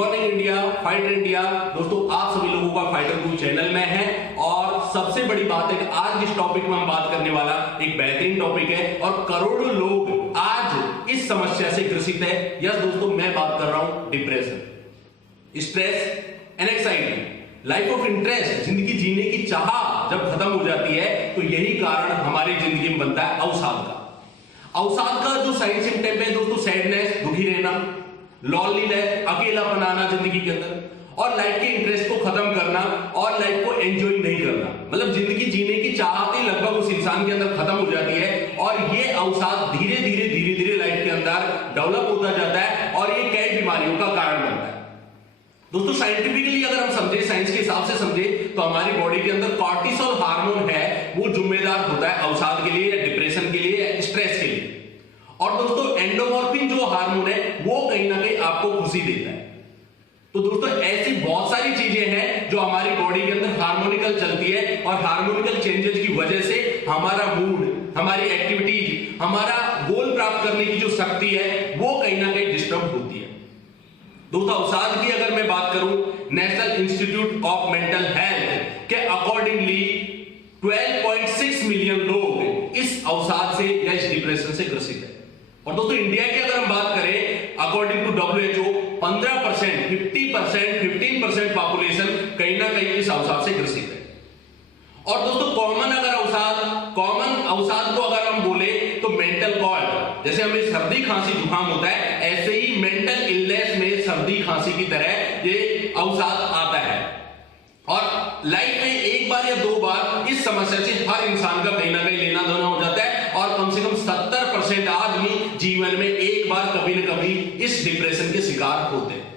Morning India, fighter India. दोस्तों आप सभी लोगों का फाइटर टू चैनल में है और सबसे बड़ी बात है कि आज जिस टॉपिक में हम बात करने वाला एक बेहतरीन टॉपिक है और करोड़ों लोग आज इस समस्या से ग्रसित है। यस दोस्तों, मैं बात कर रहा हूं depression, stress and anxiety. Life of interest, जिंदगी जीने की चाह जब खत्म हो जाती है तो यही कारण हमारी जिंदगी में बनता है अवसाद का। अवसाद का जो साइन सिम्टम है दोस्तों, सैडनेस, दुखी रहना, लॉनलीनेस, अकेलापन आना जिंदगी के अंदर, और लाइफ के इंटरेस्ट को खत्म करना और लाइफ को एंजॉय नहीं करना। मतलब जिंदगी जीने की चाहत ही लगभग उस इंसान के अंदर खत्म हो जाती है और ये अवसाद धीरे धीरे लाइफ के अंदर डेवलप होता जाता है और ये कई बीमारियों का कारण बनता है। दोस्तों साइंटिफिकली अगर हम समझे, साइंस के हिसाब से समझे तो हमारी बॉडी के अंदर कॉर्टिसोल हार्मोन है, वो जिम्मेदार होता है अवसाद के लिए, डिप्रेशन के लिए, स्ट्रेस के लिए। और दोस्तों एंडोमॉर्फिन जो हार्मोन है वो कहीं ना कहीं आपको खुशी देता है। तो दोस्तों ऐसी बहुत सारी चीजें हैं जो हमारी बॉडी के अंदर हार्मोनिकल चलती है और हार्मोनिकल चेंजेस की वजह से हमारा मूड, हमारी एक्टिविटीज, हमारा गोल प्राप्त करने की जो शक्ति है वो कहीं ना कहीं डिस्टर्ब होती है। दोस्तों अवसाद की अगर मैं बात करूं, national institute of mental health के अकॉर्डिंगली 12.6 मिलियन लोग इस अवसाद से या इस डिप्रेशन से ग्रसित है। और दोस्तों इंडिया की अगर हम बात करें अकॉर्डिंग टू WHO 15%, 50%, 15% पॉपुलेशन कहीं ना कहीं इस अवसाद से ग्रसित है। और दोस्तों कॉमन अवसाद को अगर हम बोले तो मेंटल कॉल्ड, जैसे हमें सर्दी खांसी जुकाम होता है ऐसे ही मेंटल इलनेस में सर्दी खांसी की तरह ये अवसाद आता है। और लाइफ में एक बार या दो बार इस समस्या से हर इंसान का कहीं ना कहीं लेना देना हो जाता है और कम से कम 70% आदमी जीवन में एक बार कभी न कभी इस डिप्रेशन के शिकार होते हैं।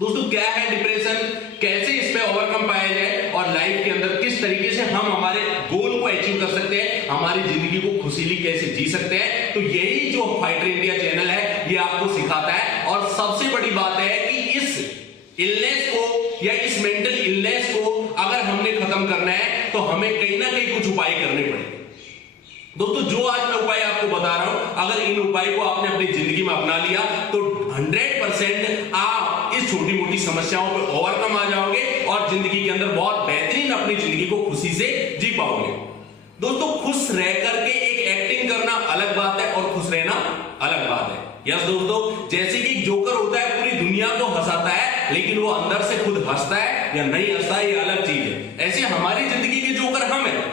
दोस्तों क्या है डिप्रेशन, कैसे इस पे ओवरकम पाया जाए और लाइफ के अंदर किस तरीके से हम हमारे गोल को अचीव कर सकते हैं, हमारी जिंदगी को खुशीली कैसे जी सकते हैं, तो यही जो फाइटर इंडिया चैनल है ये आपको सिखाता है। और सबसे बड़ी बात है कि इस इलनेस को या इस मेंटल इलनेस को अगर हमने खत्म करना है तो हमें कहीं ना कहीं कुछ उपाय करने पड़ेंगे। दोस्तों जो आज मैं उपाय आपको बता रहा हूं, अगर इन उपाय को आपने अपनी जिंदगी में अपना लिया तो 100% आप इस छोटी मोटी समस्याओं पर ओवरकम आ जाओगे और जिंदगी के अंदर बहुत बेहतरीन अपनी जिंदगी को खुशी से जी पाओगे। दोस्तों खुश रह करके एक एक्टिंग करना अलग बात है और खुश रहना अलग बात है। यस दोस्तों, जैसे कि एक जोकर होता है पूरी दुनिया को हंसाता है लेकिन वो अंदर से खुद हंसता है या नहीं हंसता है ये अलग चीज है। ऐसे हमारी जिंदगी के जोकर हम हैं,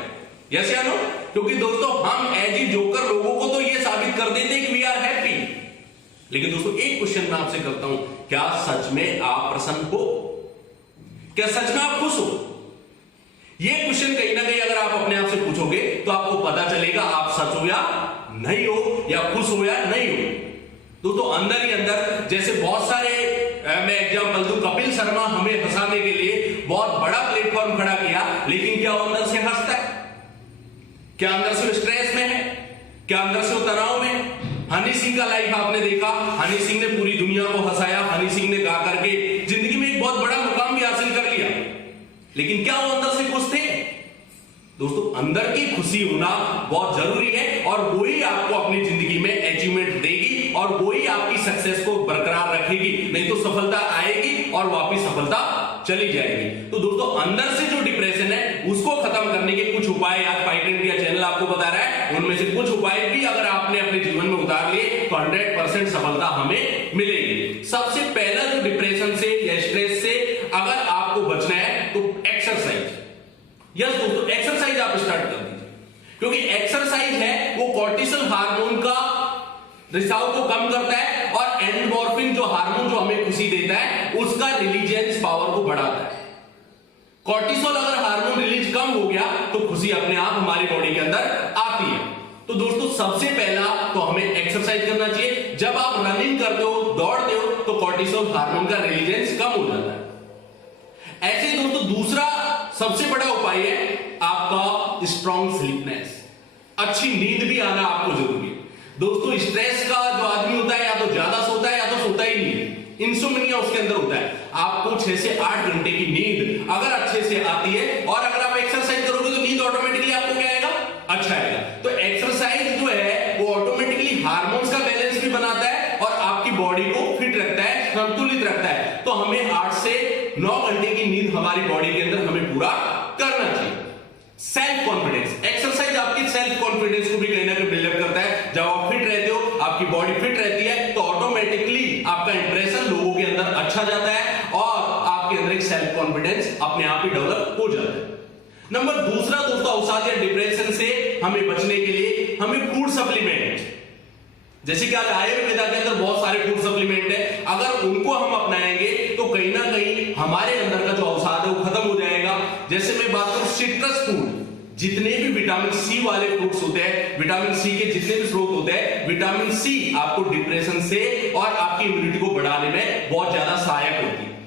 यस या नो? क्योंकि दोस्तों हम एज ए जोकर लोगों को तो ये साबित कर देते हैं कि वी आर हैप्पी। लेकिन दोस्तों एक क्वेश्चन मैं आपसे करता हूं, क्या सच में आप प्रसन्न हो? क्या सच में आप खुश हो? ये क्वेश्चन कहीं ना कहीं अगर आप अपने आप से पूछोगे तो आपको पता चलेगा आप सच हो या नहीं हो, या खुश हो या नहीं हो। दोस्तों अंदर ही अंदर, जैसे बहुत सारे मैं एग्जांपल दूं, कपिल शर्मा हमें हंसाने के लिए बहुत बड़ा प्लेटफॉर्म खड़ा किया लेकिन क्या वो अंदर से हंसता है? क्या अंदर से स्ट्रेस में है? क्या अंदर से वो तनाव में? हनी सिंह का लाइफ आपने देखा, हनी सिंह ने पूरी दुनिया को हंसाया, हनी सिंह ने गा करके जिंदगी में एक बहुत बड़ा मुकाम भी हासिल कर लिया, लेकिन क्या वो अंदर से खुश थे? दोस्तों अंदर की खुशी होना बहुत जरूरी है और वही आपको अपनी जिंदगी में अचीवमेंट देगी और वही आपकी सक्सेस को बरकरार रखेगी। नहीं तो सफलता आएगी और वापिस सफलता चली जाएगी। तो दोस्तों अंदर से जो डिप्रेशन है उसको खत्म करने के कुछ उपाय आज फाइटर इंडिया चैनल आपको बता रहा है। उनमें से कुछ उपाय भी अगर आपने अपने जीवन में उतार लिए तो 100% सफलता हमें मिलेगी। सबसे पहला जो डिप्रेशन से या स्ट्रेस से अगर आपको बचना है तो एक्सरसाइज। यस दोस्तों एक्सरसाइज आप स्टार्ट कर दीजिए, क्योंकि एक्सरसाइज है वो कॉर्टिसोल हार्मोन का रिसाव को कम करता है और एंडोर्फिन जो हार्मोन जो हमें खुशी देता है उसका रिलीजियस पावर को बढ़ाता है। कॉर्टिसोल अगर हार्मोन रिलीज कम हो गया तो खुशी अपने आप हमारी बॉडी के अंदर आती है। तो दोस्तों सबसे पहला तो हमें एक्सरसाइज करना चाहिए। जब आप रनिंग करते हो, दौड़ते हो तो कॉर्टिसोल हार्मोन का रिलीजियस कम हो जाता है। ऐसे दोस्तों दूसरा सबसे बड़ा उपाय है आपका स्ट्रॉन्ग स्लीपनेस। अच्छी नींद भी आना आपको जरूरी है। दोस्तों स्ट्रेस का जो आदमी होता है या तो ज्यादा सोता है या तो सोता ही नहीं है, इंसोम्निया उसके अंदर होता है। आपको 6 से 8 घंटे की नींद अगर अच्छे से आती है और अगर आप एक्सरसाइज करोगे तो नींद ऑटोमेटिकली आपको क्या आएगा? अच्छा आएगा। तो एक्सरसाइज जो है वो ऑटोमेटिकली हार्मोन्स का बैलेंस भी बनाता है और आपकी बॉडी को फिट रखता है, संतुलित रखता है। Self confidence. एक्सरसाइज आपकी सेल्फ कॉन्फिडेंस को भी कहीं ना कहीं बिल्डअप करता है। जब आप फिट रहते हो, आपकी बॉडी फिट रहती है, तो ऑटोमेटिकली आपका इंप्रेशन लोगों के अंदर अच्छा जाता है और आपके अंदर एक सेल्फ कॉन्फिडेंस अपने आप ही डेवलप हो जाता है। नंबर दूसरा दोस्तों, अवसाद या डिप्रेशन से हमें बचने के लिए हमें फूड सप्लीमेंट, जैसे कि आज आयुर्वेदा के अंदर बहुत सारे फूड सप्लीमेंट है, अगर उनको हम अपनाएंगे तो कहीं ना कहीं हमारे अंदर का जो अवसाद है वो खत्म हो जाएगा। जैसे मैं बात करूं सिट्रस फूड, जितने भी विटामिन सी वाले फ्रूट्स होते हैं, विटामिन सी के जितने भी स्रोत होते हैं, विटामिन सी आपको डिप्रेशन से और आपकी इम्यूनिटी को बढ़ाने में बहुत ज्यादा सहायक होती है।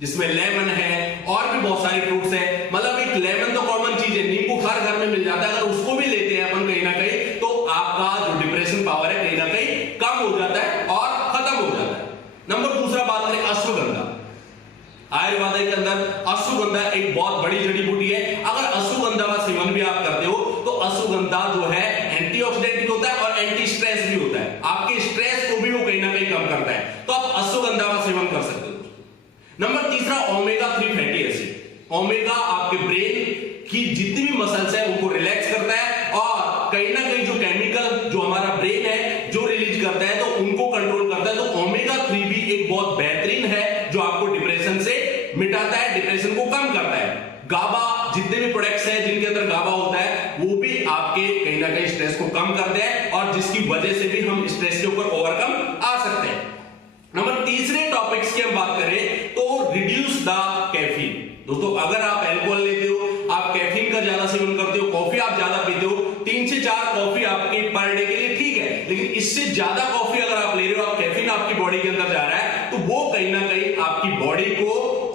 जिसमें लेमन है और भी बहुत सारे फ्रूट्स है, मतलब एक लेमन तो कॉमन चीज है, नींबू हर घर में मिल जाता है, अगर उसको भी लेते हैं अपन कहीं ना कहीं तो आपका जो डिप्रेशन पावर है कहीं ना कहीं कम हो जाता है और खत्म हो जाता है। नंबर दूसरा बात करें अश्वगंधा। आयुर्वेद के अंदर अश्वगंधा एक बहुत बड़ी जड़ी बूटी है। अगर अश्वगंधा का सेवन भी आप करते हो तो अश्वगंधा जो है एंटीऑक्सीडेंट भी होता है और एंटी स्ट्रेस भी होता है, आपके स्ट्रेस को भी वो कहीं ना कहीं कम करता है, तो आप अश्वगंधा का सेवन कर सकते हो। नंबर तीसरा ओमेगा 3 फैटी एसिड। ओमेगा आपके ब्रेन की जितनी भी मसल्स है उनको रिलैक्स करता है और कहीं ना कहीं जो केमिकल जो हमारा ब्रेन है जो रिलीज करता है तो उनको कंट्रोल करता है। तो ओमेगा 3 भी एक बहुत बेहतरीन है जो आपको डिप्रेशन से मिटाता है, डिप्रेशन को कम करता है। गाबा, जितने भी प्रोडक्ट्स हैं जिनके अंदर गाबा होता है वो भी आपके कहीं ना कहीं स्ट्रेस को कम करते हैं और जिसकी वजह से भी हम स्ट्रेस के ऊपर ओवरकम आ सकते हैं। नंबर तीसरे टॉपिक्स की हम बात करें तो रिड्यूस द कैफीन। दोस्तों अगर आप अल्कोहल लेते हो, आप कैफीन का ज्यादा सेवन करते हो, कॉफी आप ज्यादा पीते हो, 3 से 4 कॉफी आपके पर डे के लिए ठीक है, लेकिन इससे ज्यादा कॉफी अगर आप ले रहे हो, आप कैफीन आपकी बॉडी के अंदर जा रहा है, तो वो कहीं ना कहीं आपकी बॉडी को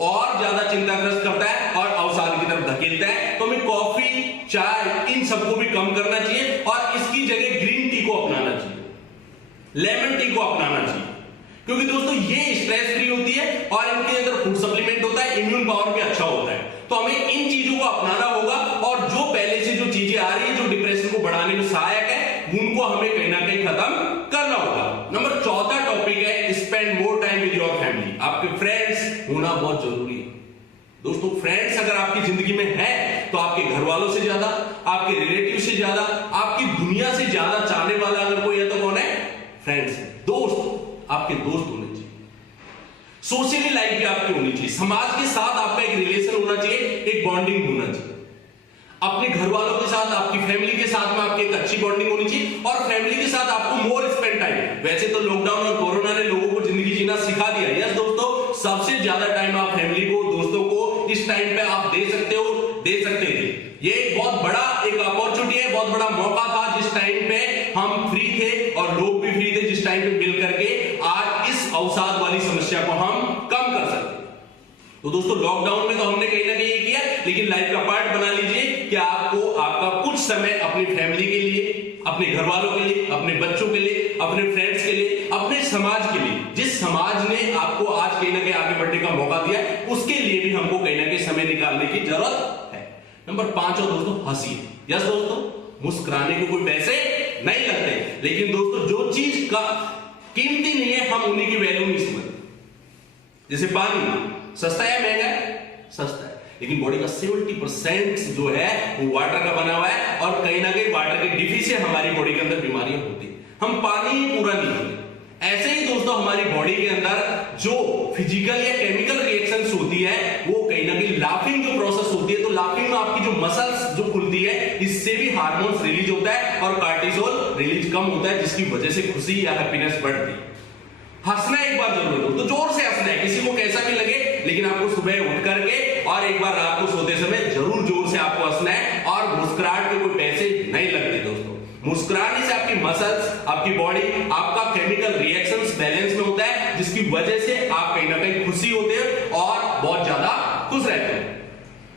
और ज्यादा चिंताग्रस्त करता है और अवसाद की तरफ धकेलता है। तो हमें कॉफी, चाय इन सबको भी कम करना चाहिए और इसकी जगह ग्रीन टी को अपनाना चाहिए, लेमन टी को अपनाना चाहिए, क्योंकि दोस्तों ये स्ट्रेस फ्री होती है और इनके अंदर फूड सप्लीमेंट होता है, इम्यून पावर भी अच्छा होता है। तो हमें इन चीजों को अपनाना होगा और जो पहले से जो चीजें आ रही है जो डिप्रेशन को बढ़ाने में सहायक है उनको हमें कहीं ना कहीं खत्म करना होगा। नंबर चौथा टॉपिक है spend more time with your family. आपके फ्रेंड्स होना बहुत जरूरी है दोस्तों। फ्रेंड्स अगर आपकी जिंदगी में है तो आपके घर वालों से ज्यादा, आपके रिलेटिव से ज्यादा, आपकी दुनिया से ज्यादा चाहने वाला अगर कोई है तो कौन है? फ्रेंड्स। दोस्त, आपके दोस्त होने चाहिए, सोशली लाइफ भी आपकी होनी चाहिए, समाज के साथ आपका एक रिलेशन होना चाहिए, एक बॉन्डिंग होना चाहिए। अपने घर वालों के साथ, आपकी फैमिली के साथ में आपकी एक अच्छी बॉन्डिंग होनी चाहिए और फैमिली के साथ आपको मोर स्पेंड टाइम। वैसे तो लॉकडाउन और कोरोना ने लोगों को जिंदगी जीना सिखा दिया। यस दोस्तों, सबसे ज्यादा टाइम आप फैमिली को, दोस्तों को इस टाइम पे आप दे सकते हो, दे सकते थे। ये एक बहुत बड़ा एक अपॉर्चुनिटी है, बहुत बड़ा मौका था जिस टाइम पे हम फ्री थे और लोग भी फ्री थे, जिस टाइम पे मिल करके आज इस अवसाद वाली समस्या को हम कम कर सकते। तो दोस्तों लॉकडाउन में तो हमने कहीं ना कहीं ये किया, लेकिन लाइफ का पार्ट बना लीजिए कि आपको आपका कुछ समय अपनी फैमिली के लिए, अपने घर वालों के लिए, अपने बच्चों के लिए, अपने फ्रेंड्स के लिए, अपने समाज के लिए, जिस समाज ने आपको आज कहीं ना कहीं आगे बढ़ने का मौका दिया, उसके लिए भी हमको कहीं ना कहीं समय निकालने की जरूरत है। नंबर 5 दोस्तों, हंसी। यस दोस्तों, मुस्कुराने के कोई पैसे नहीं लगते, लेकिन दोस्तों जो चीज का कीमती नहीं है हम उन्हीं की वैल्यू नहीं समझते। जैसे पानी सस्ता है महंगा है? सस्ता है, लेकिन बॉडी का 70% जो है वो वाटर का बना हुआ है और कहीं ना कहीं वाटर की डिफी से हमारी बॉडी के अंदर बीमारियां होती है, हम पानी ही पूरा नहीं होते। ऐसे ही दोस्तों हमारी बॉडी के अंदर जो फिजिकल या केमिकल रिएक्शंस होती है वो कहीं ना कहीं लाफिंग जो प्रोसेस होती है, तो लाफिंग में आपकी जो मसल्स जो खुलती है इससे भी हार्मोन्स रिलीज होता है और कार्टिसोल रिलीज कम होता है, जिसकी वजह से खुशी या हैप्पीनेस बढ़ती है। हंसना एक बार जरूर है, तो जोर से हंसना है, किसी को कैसा भी लगे, लेकिन आपको सुबह उठ करके और एक बार रात को सोते समय जरूर जोर से आपको हंसना है और मुस्कुराहट के कोई पैसे नहीं लगते दोस्तों। मुस्कुराने से आपकी मसल्स, आपकी बॉडी, आपका केमिकल रिएक्शंस बैलेंस में होता है, जिसकी वजह से आप कहीं ना कहीं खुशी होते हो और बहुत ज्यादा खुश रहते हो।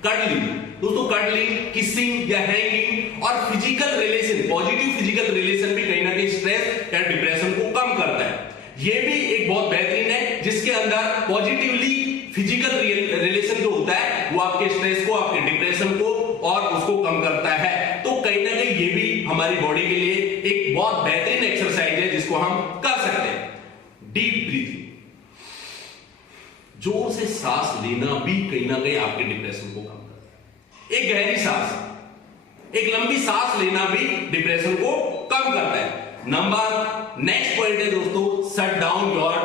कडलिंग दोस्तों, कडलिंग, किसिंग या हैंगिंग और physical relation, positive physical relation भी कहीं ना कहीं स्ट्रेस या डिप्रेशन को कम करता है। ये भी एक बहुत बेहतरीन है जिसके अंदर पॉजिटिवली फिजिकल रिलेशन जो होता है वो आपके स्ट्रेस को, आपके डिप्रेशन को और उसको कम करता है। तो कहीं ना कहीं ये भी हमारी बॉडी के लिए एक बहुत बेहतरीन एक्सरसाइज है जिसको हम कर सकते हैं। डीप ब्रीथिंग, जोर से सांस लेना भी कहीं ना कहीं आपके डिप्रेशन को कम करता है। एक गहरी सांस, एक लंबी सांस लेना भी डिप्रेशन को कम करता है। नेक्स्ट पॉइंट है दोस्तों, शट डाउन योर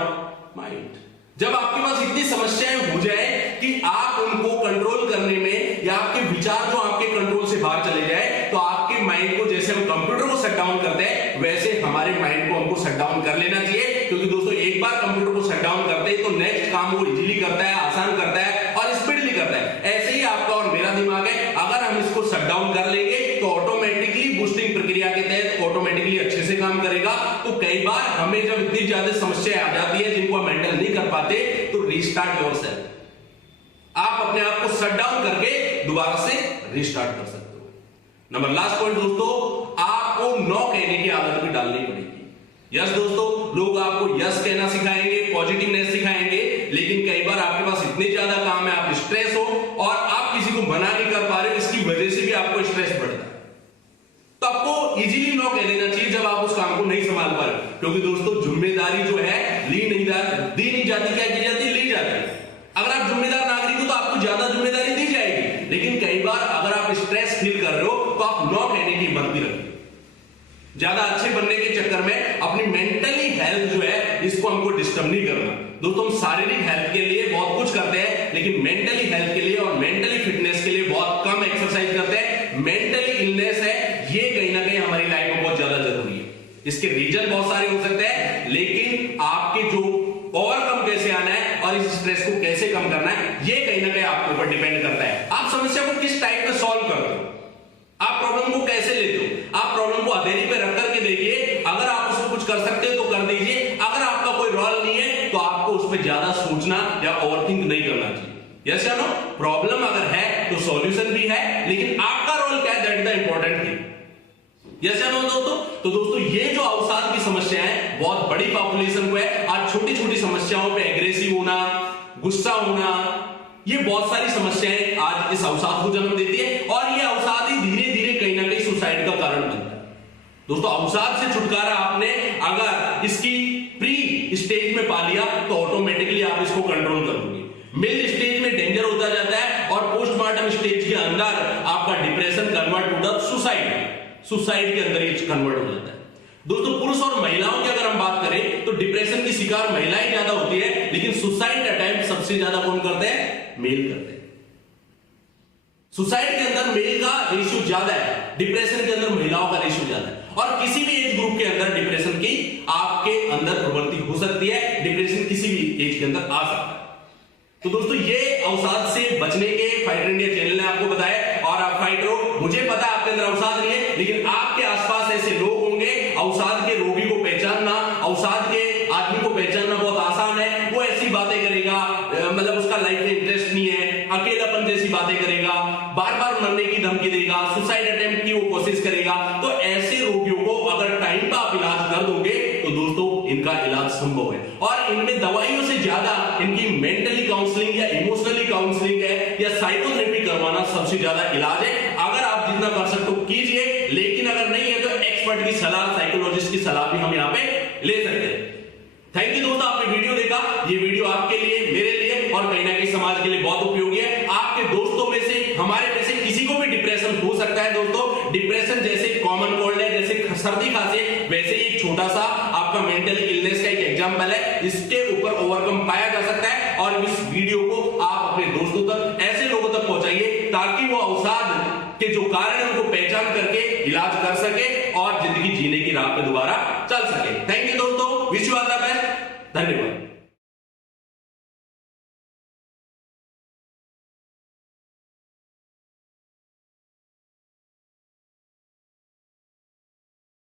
माइंड। जब आपके पास इतनी समस्याएं हो जाए कि आप उनको कंट्रोल करने में या आपके विचार जो आपके कंट्रोल से बाहर चले जाए, तो आपके माइंड को, जैसे हम कंप्यूटर को शट डाउन करते हैं वैसे हमारे माइंड को हमको शट डाउन कर लेना चाहिए। क्योंकि दोस्तों एक बार कंप्यूटर को शट डाउन करते हैं तो नेक्स्ट काम वो इजीली करता है, आसान करता है और स्पीडली करता है। ऐसे ही आपका और मेरा दिमाग है, अगर हम इसको शट डाउन कर लेंगे तो ऑटोमेटिकली बूस्टिंग प्रक्रिया के तहत ऑटोमेटिकली अच्छे से काम करेगा। तो कई बार हमें जब इतनी ज्यादा समस्याएं आ जाती है जिनको हम हैंडल नहीं कर पाते, तो रीस्टार्ट योरसेल्फ। आप अपने आप को शट डाउन करके दोबारा से रीस्टार्ट कर सकते हो। लास्ट पॉइंट दोस्तों, आपको नो कहने की आदत भी डालनी पड़ेगी। यस दोस्तों, लोग आपको यस कहना सिखाएंगे, पॉजिटिवनेस सिखाएंगे, लेकिन कई बार आपके पास इतने ज्यादा काम है, आप स्ट्रेस हो और आप किसी को मना नहीं कर पा रहे हो, इसकी वजह से भी आपको स्ट्रेस बढ़ता है। तो आपको इजीली नो कह देना चाहिए जब आप उस काम को नहीं संभाल पा रहे, क्योंकि दोस्तों जिम्मेदारी जो है दी नहीं जाती, क्या की जाती, ली जाती है। अगर आप जिम्मेदार नागरिक हो तो आपको ज्यादा जिम्मेदारी दी जाएगी, लेकिन कई बार अगर आप स्ट्रेस फील कर रहे हो तो आप नो कहने की हिम्मत भी रखिए। ज्यादा अच्छे बनने के चक्कर में अपनी मेंटली हेल्थ जो है इसको हमको डिस्टर्ब नहीं करना। दोस्तों हम शारीरिक हेल्थ के लिए बहुत कुछ करते हैं, लेकिन मेंटली हेल्थ के लिए और मेंटली फिटनेस के लिए बहुत कम एक्सरसाइज करते हैं। मेंटली इलनेस है, ये कहीं ना कहीं हमारी लाइफ में बहुत ज्यादा जरूरी है। इसके रीजन बहुत सारे हो सकते हैं, लेकिन आपके जो ओवरकम कैसे आना है और इस स्ट्रेस को कैसे कम करना है, ये कहीं ना कहीं आपके ऊपर डिपेंड करता है। आप समस्या को किस टाइप में सॉल्व करते हो, आप प्रॉब्लम को कैसे लेते हो। आप प्रॉब्लम को हथेली पे रख करके देखिए, अगर आप उसको कुछ कर सकते हो तो कर दीजिए, अगर आपका कोई रोल नहीं है तो आपको उस पर ज्यादा सोचना या ओवरथिंक नहीं करना चाहिए। यस या नो, प्रॉब्लम अगर है तो सॉल्यूशन भी है, लेकिन आपका रोल क्या है, that is the important thing. Yes या नो दोस्तों, तो दोस्तों ये जो अवसाद की समस्या है बहुत बड़ी पॉपुलेशन को है। आज छोटी छोटी समस्याओं पे एग्रेसिव होना, गुस्सा होना, ये बहुत सारी समस्याएं आज इस अवसाद को जन्म देती है, और ये अवसाद ही धीरे धीरे कहीं ना कहीं सुसाइड का कारण बनता है। दोस्तों अवसाद से छुटकारा आपने अगर इसकी प्री स्टेज में पा लिया तो ऑटोमेटिकली आप इसको कंट्रोल करोगे। मिड स्टेज में डेंजर होता जाता है और पोस्टमार्टम स्टेज के अंदर आपका depression convert to the suicide के अंदर कन्वर्ट हो जाता है। दोस्तों पुरुष और महिलाओं की अगर हम बात करें तो डिप्रेशन की शिकार महिलाएं ज्यादा होती है, लेकिन सुसाइड अटेम्प्ट सबसे ज्यादा कौन करते हैं, मेल करते हैं। सुसाइड के अंदर मेल का रेशियो ज्यादा है, डिप्रेशन के अंदर महिलाओं का रेशियो ज्यादा है। और किसी भी एज ग्रुप के अंदर डिप्रेशन की आपके अंदर प्रवृत्ति हो सकती है, डिप्रेशन किसी भी एज के अंदर आ सकता है। तो दोस्तों ये अवसाद से बचने के फाइटर इंडिया चैनल ने आपको बताया, और आप फाइटर हो, मुझे पता है आपके अंदर अवसाद नहीं है, लेकिन आपके आसपास ऐसे लोग होंगे। अवसाद के रोगी को पहचानना, अवसाद के आदमी को पहचानना बहुत आसान है। वो ऐसी बातें करेगा, मतलब उसका लाइफ में इंटरेस्ट नहीं है, अकेलापन जैसी बातें करेगा, बार बार मरने की धमकी देगा, सुसाइड अटेम्प्ट की वो कोशिश करेगा। तो ऐसे रोगियों को अगर टाइम पर आप इलाज कर दोगे तो दोस्तों इनका इलाज संभव है, और इनमें दवाइयों से ज्यादा इनकी मेंटली काउंसलिंग या इमोशनली काउंसलिंग है या साइकोथेरेपी करवाना सबसे ज्यादा इलाज है। अगर आप जितना कर सकते हो कीजिए, लेकिन अगर नहीं है तो एक्सपर्ट की सलाह, साइकोलॉजिस्ट की सलाह भी हम यहाँ पे ले सकते हैं। थैंक यू दोस्तों, आपने वीडियो देखा। ये वीडियो आपके लिए, मेरे लिए और कहीं ना कहीं समाज के लिए बहुत उपयोगी है। आपके दोस्तों में से, हमारे में से किसी को भी डिप्रेशन हो सकता है। दोस्तों डिप्रेशन जैसे कॉमन कोल्ड है, जैसे सर्दी खांसी, वैसे ही एक छोटा सा आपका मेंटल इलनेस का एक एग्जांपल है। इसके ऊपर ओवरकम पाया जा सकता है, और इस वीडियो को आप अपने दोस्तों तक, ऐसे लोगों तक पहुंचाइए ताकि वो अवसाद के जो कारण है उनको पहचान करके इलाज कर सके और जिंदगी जीने की राह पे दोबारा चल सके। थैंक यू दोस्तों, wish you all the best, धन्यवाद।